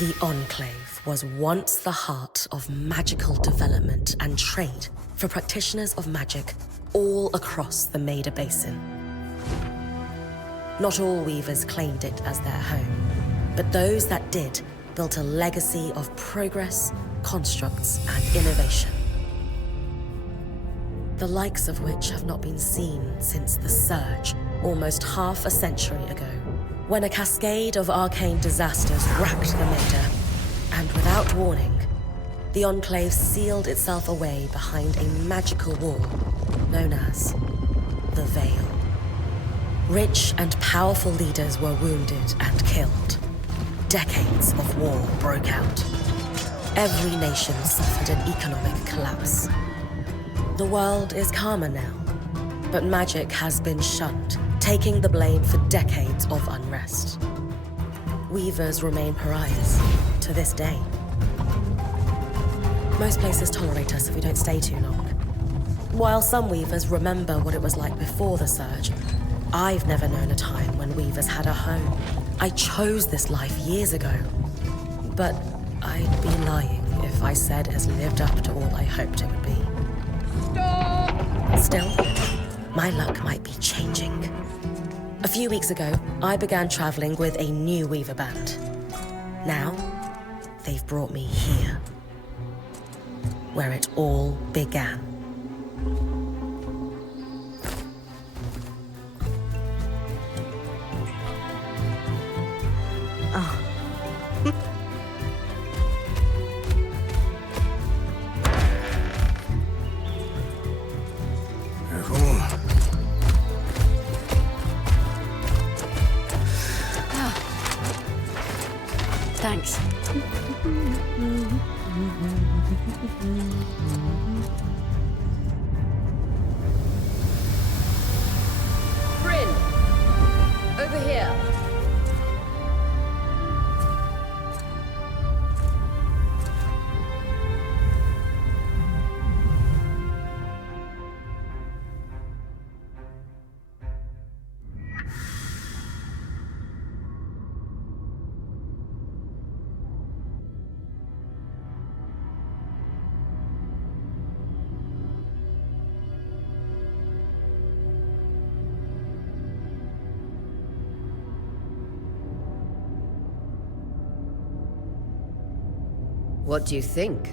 The Enclave was once the heart of magical development and trade for practitioners of magic all across the Maida Basin. Not all weavers claimed it as their home, but those that did built a legacy of progress, constructs, and innovation. The likes of which have not been seen since the Surge, almost half a century ago, when a cascade of arcane disasters racked the Maida, and without warning, the Enclave sealed itself away behind a magical wall known as the Veil. Rich and powerful leaders were wounded and killed. Decades of war broke out. Every nation suffered an economic collapse. The world is calmer now, but magic has been shunned, taking the blame for decades of unrest. Weavers remain pariahs to this day. Most places tolerate us if we don't stay too long. While some weavers remember what it was like before the Surge, I've never known a time when weavers had a home. I chose this life years ago, but I'd be lying if I said it has lived up to all I hoped it would be. Stop! Still, my luck might be changing. A few weeks ago, I began traveling with a new weaver band. Now, they've brought me here, where it all began. Oh. Thanks. Bryn! Over here! What do you think?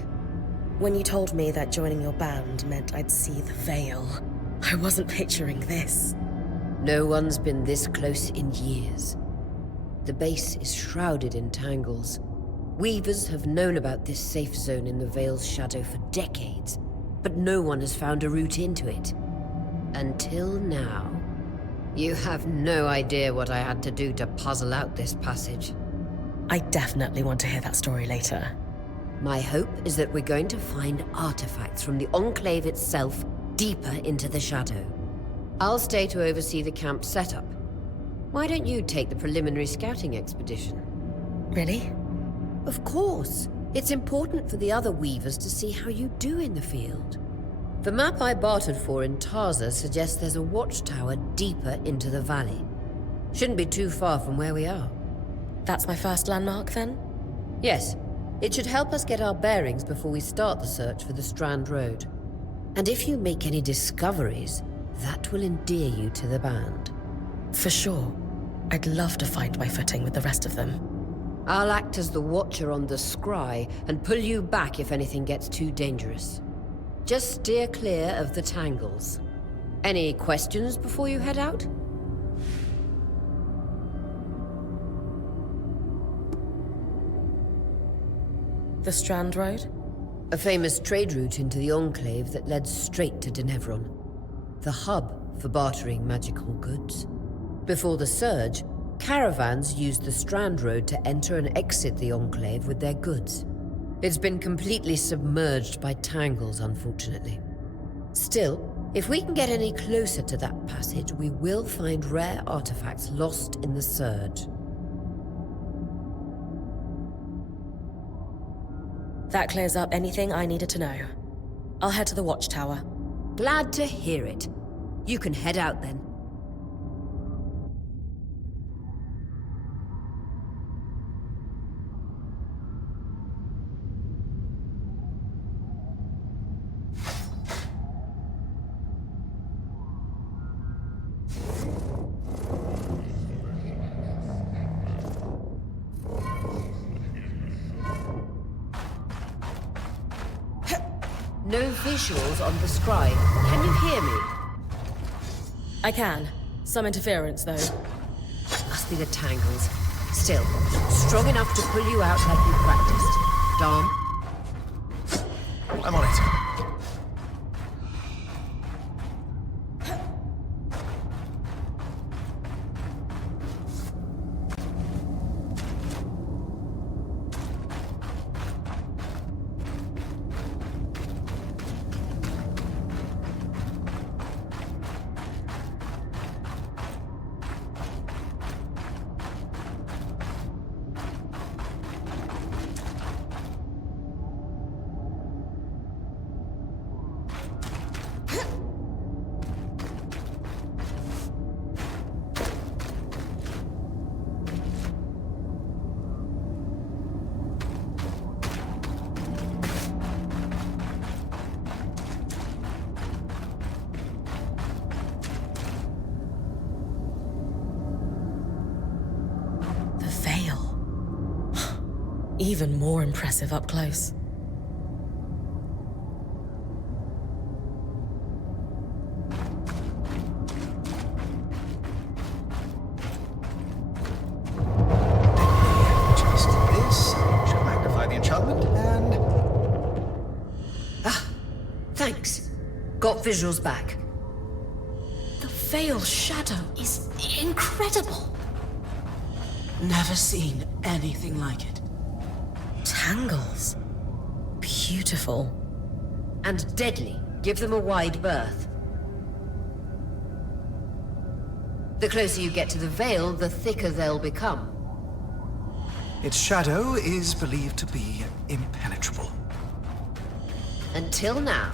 When you told me that joining your band meant I'd see the Veil, I wasn't picturing this. No one's been this close in years. The base is shrouded in tangles. Weavers have known about this safe zone in the Veil's shadow for decades, but no one has found a route into it. Until now. You have no idea what I had to do to puzzle out this passage. I definitely want to hear that story later. My hope is that we're going to find artifacts from the Enclave itself deeper into the shadow. I'll stay to oversee the camp setup. Why don't you take the preliminary scouting expedition? Really? Of course. It's important for the other weavers to see how you do in the field. The map I bartered for in Tarza suggests there's a watchtower deeper into the valley. Shouldn't be too far from where we are. That's my first landmark, then? Yes. It should help us get our bearings before we start the search for the Strand Road. And if you make any discoveries, that will endear you to the band. For sure. I'd love to find my footing with the rest of them. I'll act as the watcher on the scry and pull you back if anything gets too dangerous. Just steer clear of the tangles. Any questions before you head out? The Strand Road? A famous trade route into the Enclave that led straight to Denevron. The hub for bartering magical goods. Before the Surge, caravans used the Strand Road to enter and exit the Enclave with their goods. It's been completely submerged by tangles, unfortunately. Still, if we can get any closer to that passage, we will find rare artifacts lost in the Surge. That clears up anything I needed to know. I'll head to the watchtower. Glad to hear it. You can head out then. No visuals on the scribe. Can you hear me? I can. Some interference, though. Must be the tangles. Still, strong enough to pull you out like you practiced. Dom? I'm on it. Even more impressive up close. Just this should magnify the enchantment, and... Thanks. Got visuals back. The Veil shadow is incredible. Never seen anything like it. Tangles. Beautiful. And deadly. Give them a wide berth. The closer you get to the Veil, the thicker they'll become. its shadow is believed to be impenetrable. Until now.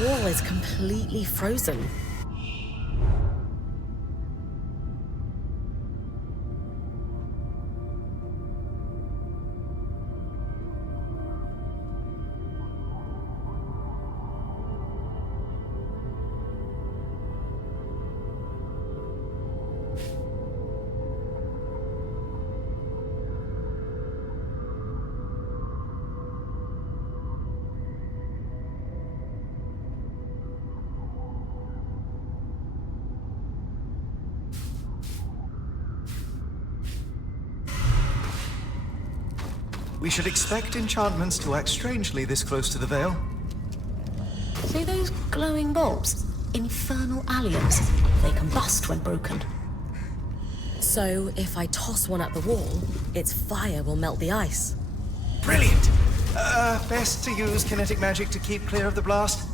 The wall is completely frozen. We should expect enchantments to act strangely this close to the Veil. See those glowing bulbs? Infernal alliums. They combust when broken. So, if I toss one at the wall, its fire will melt the ice. Brilliant! Best to use kinetic magic to keep clear of the blast.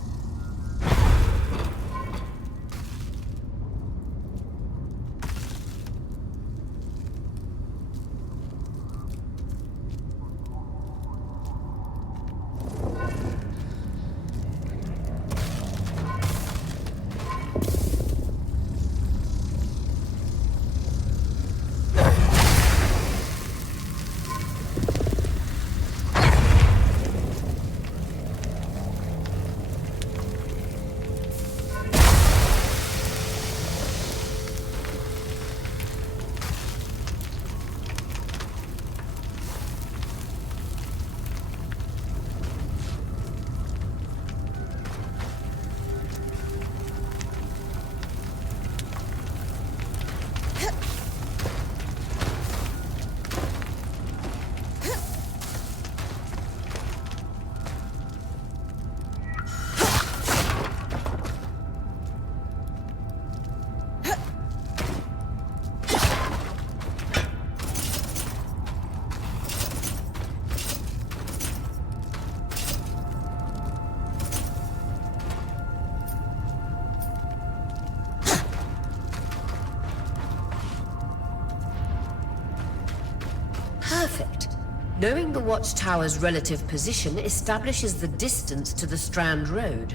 Knowing the watchtower's relative position establishes the distance to the Strand Road.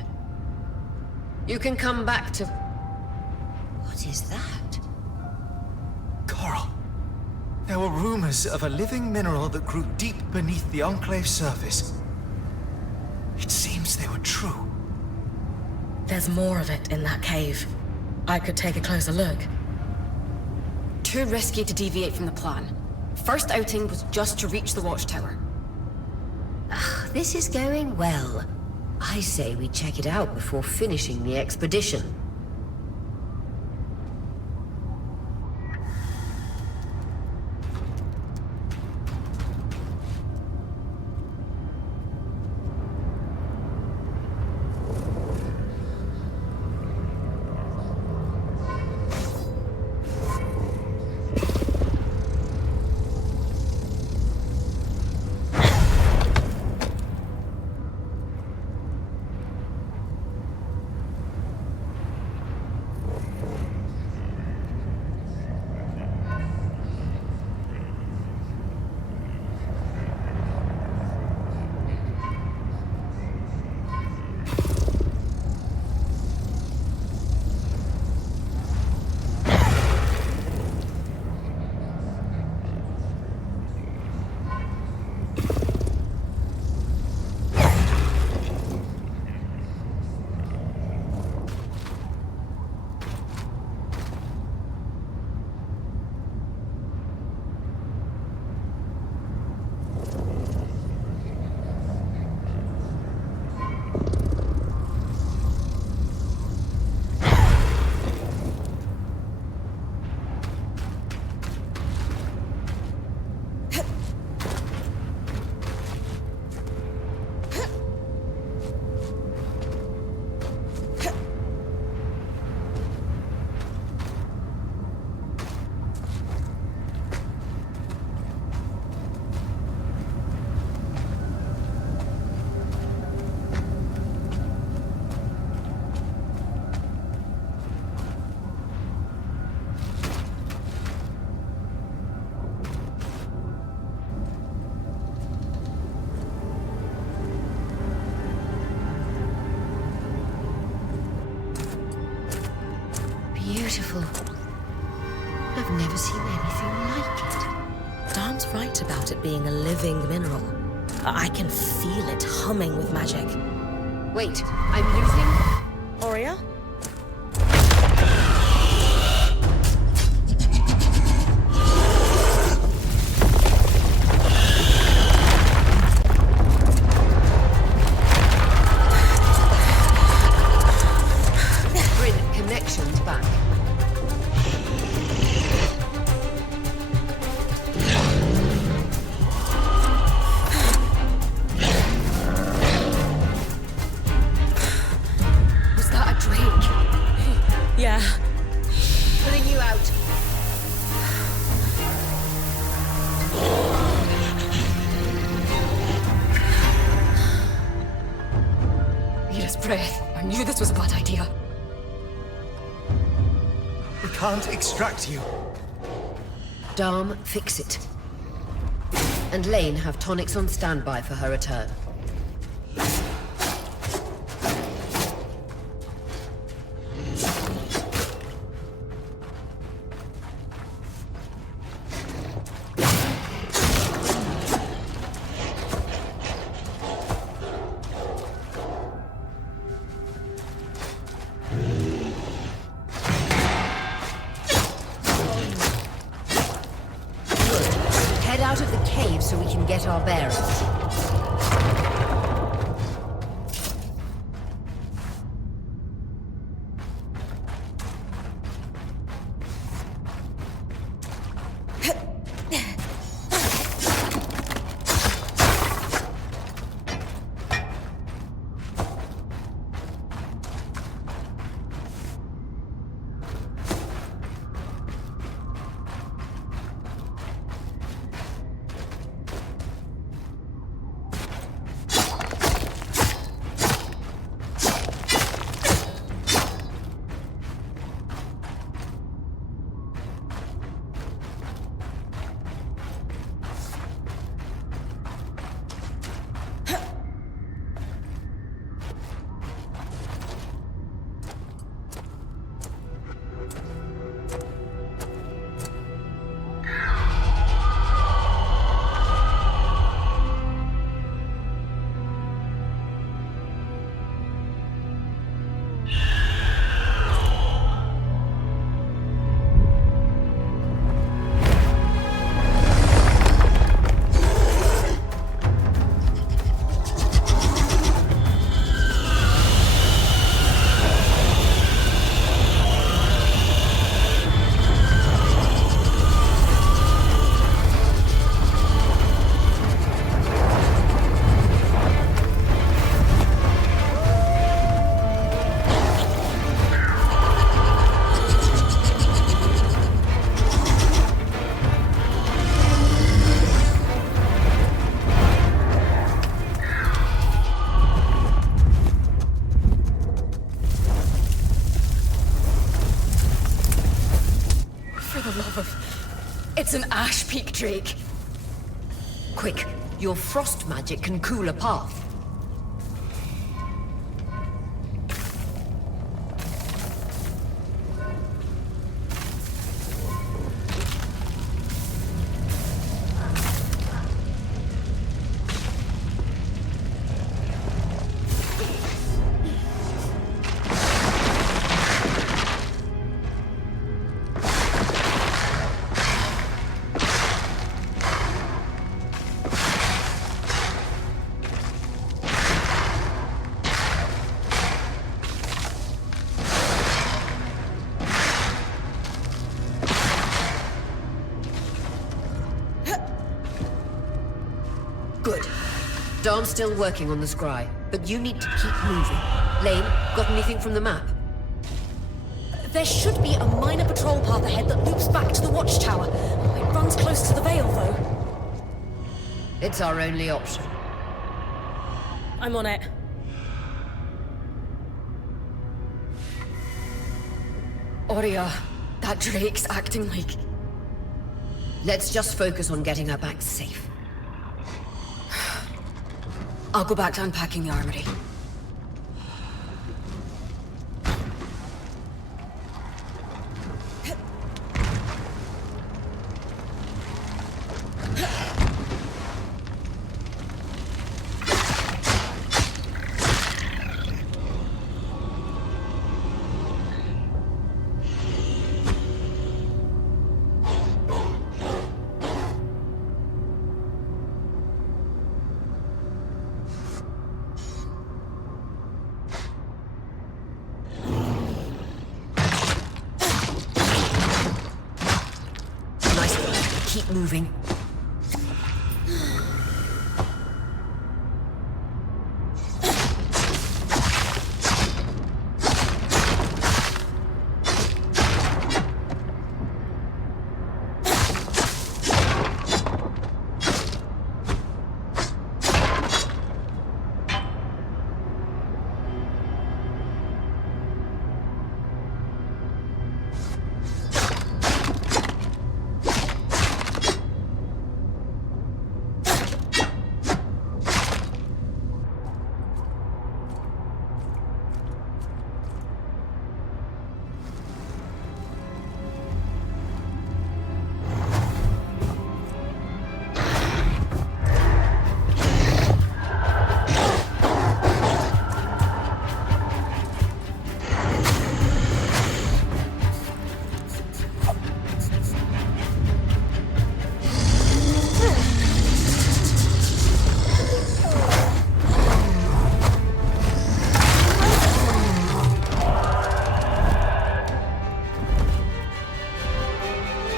You can come back to... What is that? Coral. There were rumors of a living mineral that grew deep beneath the Enclave's surface. It seems they were true. There's more of it in that cave. I could take a closer look. Too risky to deviate from the plan. First outing was just to reach the watchtower. This is going well. I say we check it out before finishing the expedition. Beautiful. I've never seen anything like it. Dan's right about it being a living mineral. I can feel it humming with magic. Wait, I'm losing... Aurea? Yeah. Pulling you out. Mira's breath. I knew this was a bad idea. We can't extract you. Dharm, fix it. And Lane have tonics on standby for her return. Out of the cave so we can get our bearings. It's an Ash Peak Drake. Quick, your frost magic can cool a path. Good. Darn's still working on the scry, but you need to keep moving. Lane, got anything from the map? There should be a minor patrol path ahead that loops back to the watchtower. It runs close to the Vale, though. It's our only option. I'm on it. Aurea, that Drake's acting like... Let's just focus on getting her back safe. I'll go back to unpacking the armory. Keep moving.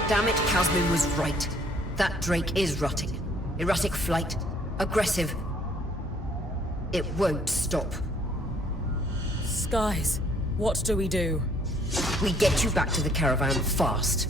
Damn it, Casman was right. That Drake is rutting. Erratic flight. Aggressive. It won't stop. Skies, what do we do? We get you back to the caravan fast.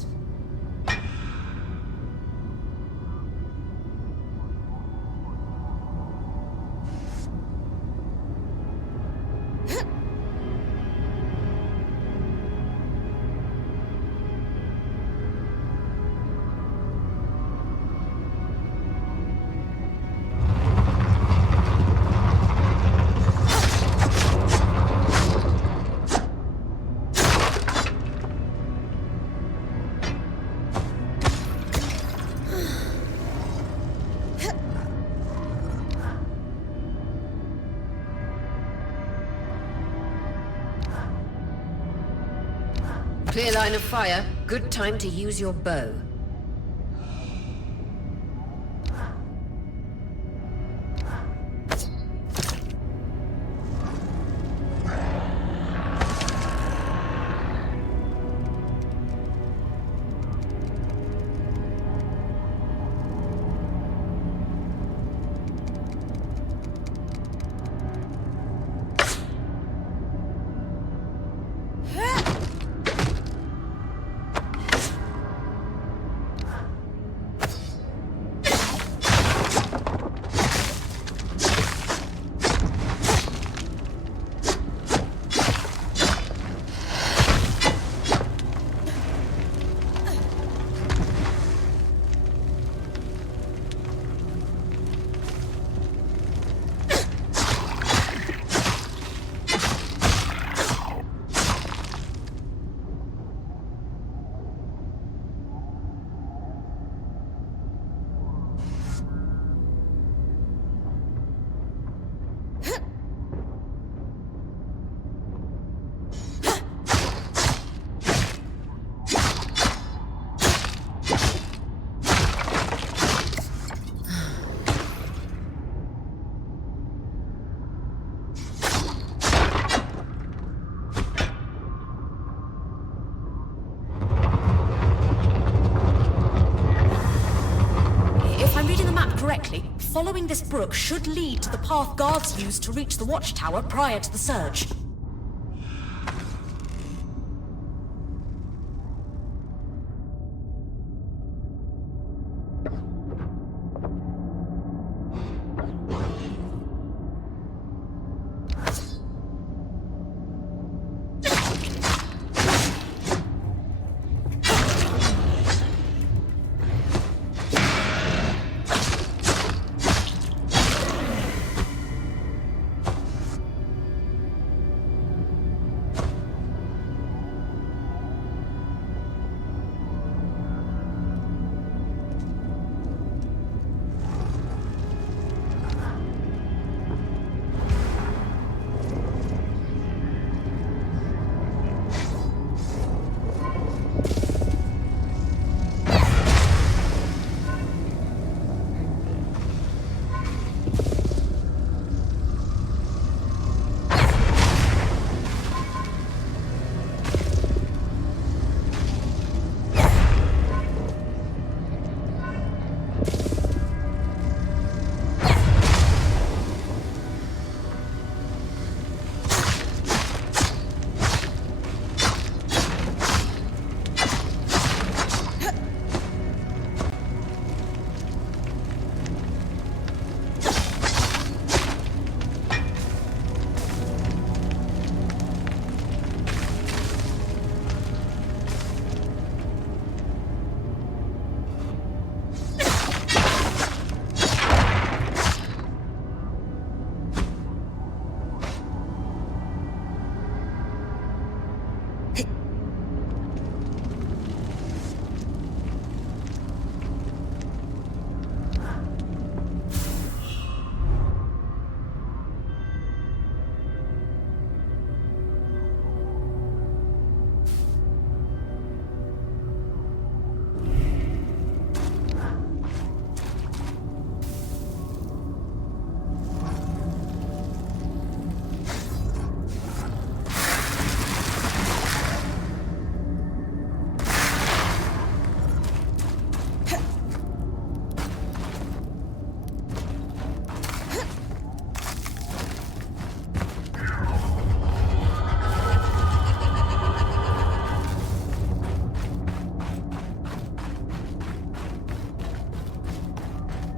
Clear line of fire. Good time to use your bow. Following this brook should lead to the path guards used to reach the watchtower prior to the surge.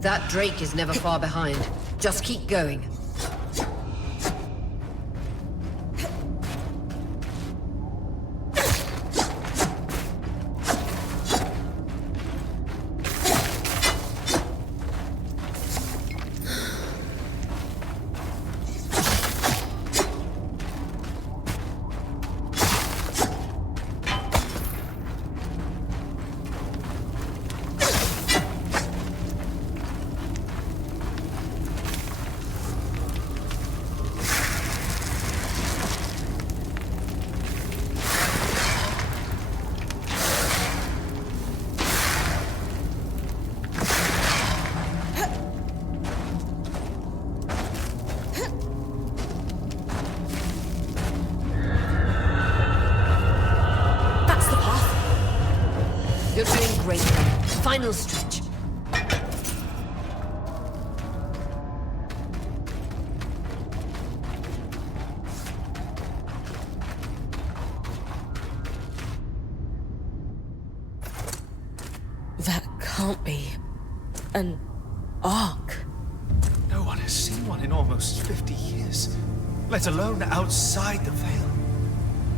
That Drake is never far behind. Just keep going. You're doing great. Final stretch. That can't be an ark. No one has seen one in almost 50 years, let alone outside the Veil.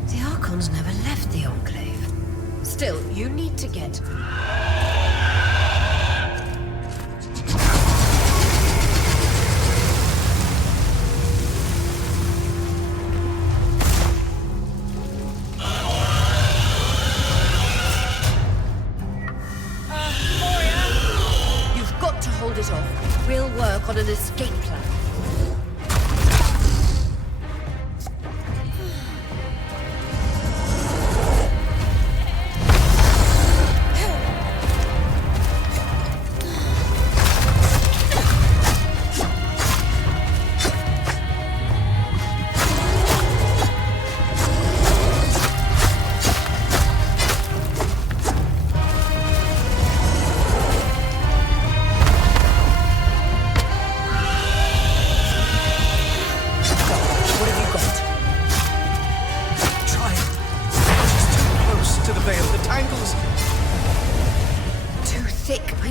The Archons never left the Enclave. Still, you need to get... You've got to hold it off. We'll work on an escape plan.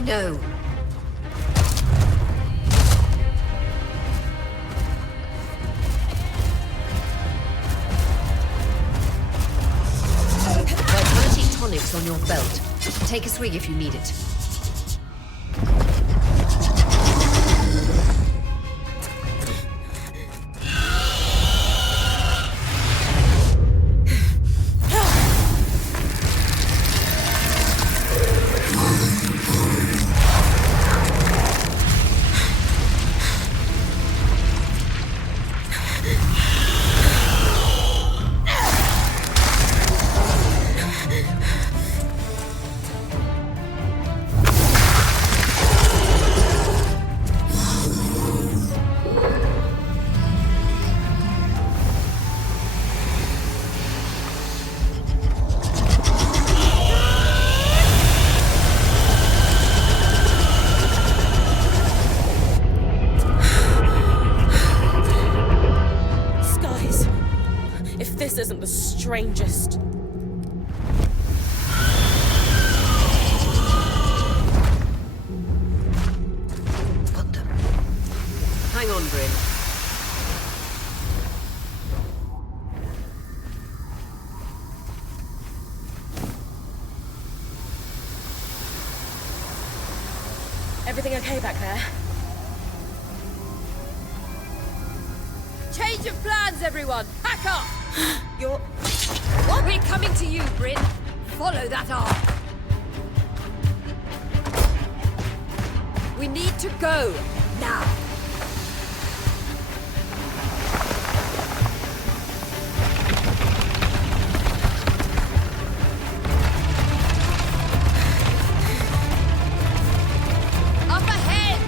know. Vitality tonics on your belt. Take a swig if you need it. This isn't the strangest. What the? Hang on, Bryn. Everything okay back there? Change of plans, everyone! Pack up! You're... What? We're coming to you, Bryn. Follow that arm. We need to go. Now. Up ahead!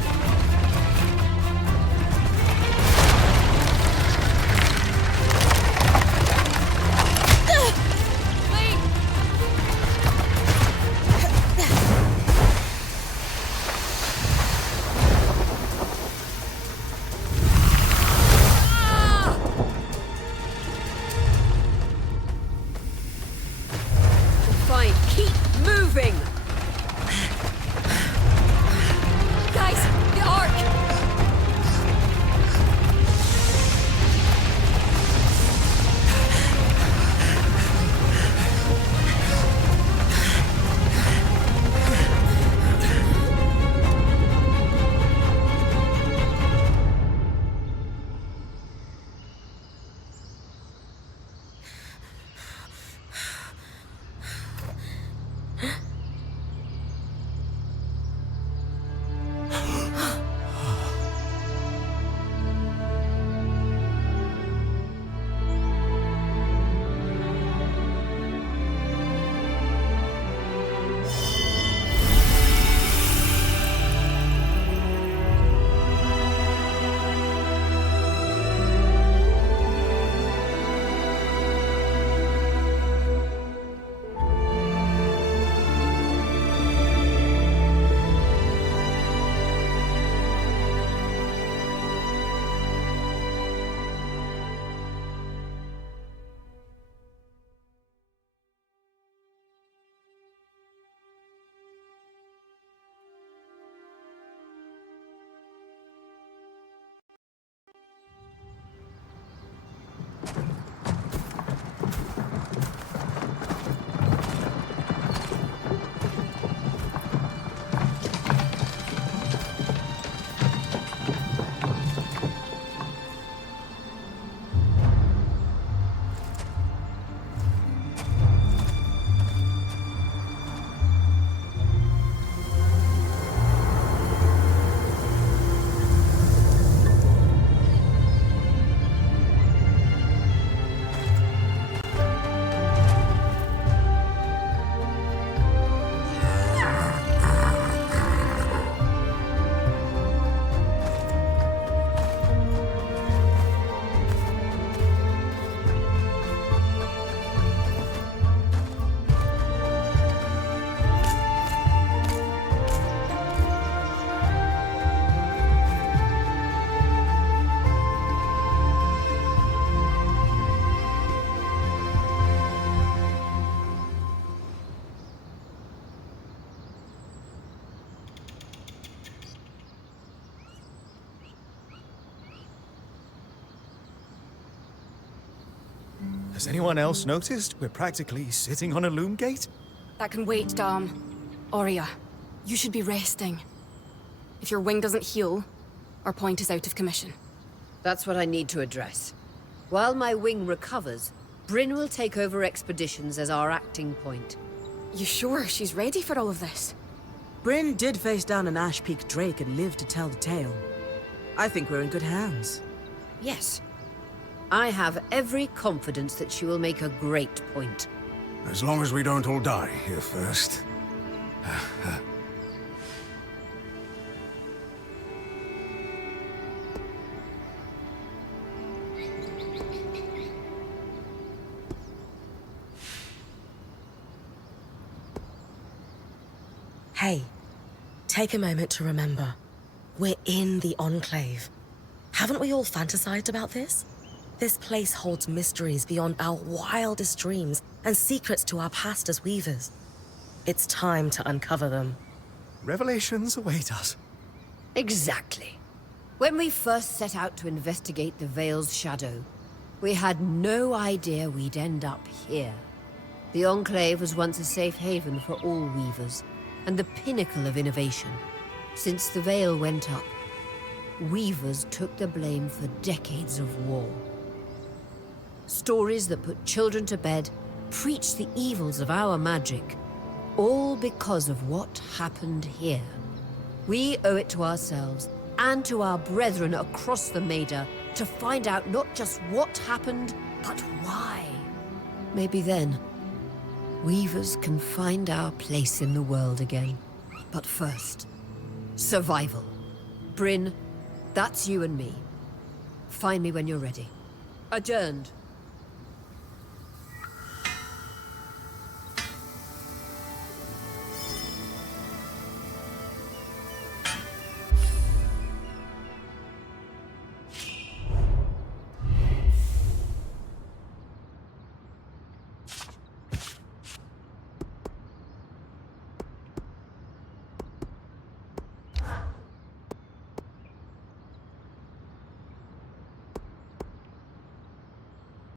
Has anyone else noticed we're practically sitting on a loom gate? That can wait, Dom. Aurea, you should be resting. If your wing doesn't heal, our point is out of commission. That's what I need to address. While my wing recovers, Bryn will take over expeditions as our acting point. You sure she's ready for all of this? Bryn did face down an Ash Peak Drake and lived to tell the tale. I think we're in good hands. Yes. I have every confidence that she will make a great point. As long as we don't all die here first. Hey, take a moment to remember. We're in the Enclave. Haven't we all fantasized about this? This place holds mysteries beyond our wildest dreams and secrets to our past as weavers. It's time to uncover them. Revelations await us. Exactly. When we first set out to investigate the Veil's shadow, we had no idea we'd end up here. The Enclave was once a safe haven for all weavers, and the pinnacle of innovation. Since the Veil went up, weavers took the blame for decades of war. Stories that put children to bed preached the evils of our magic, all because of what happened here. We owe it to ourselves and to our brethren across the Maida to find out not just what happened, but why. Maybe then, weavers can find our place in the world again. But first, survival. Bryn, that's you and me. Find me when you're ready. Adjourned.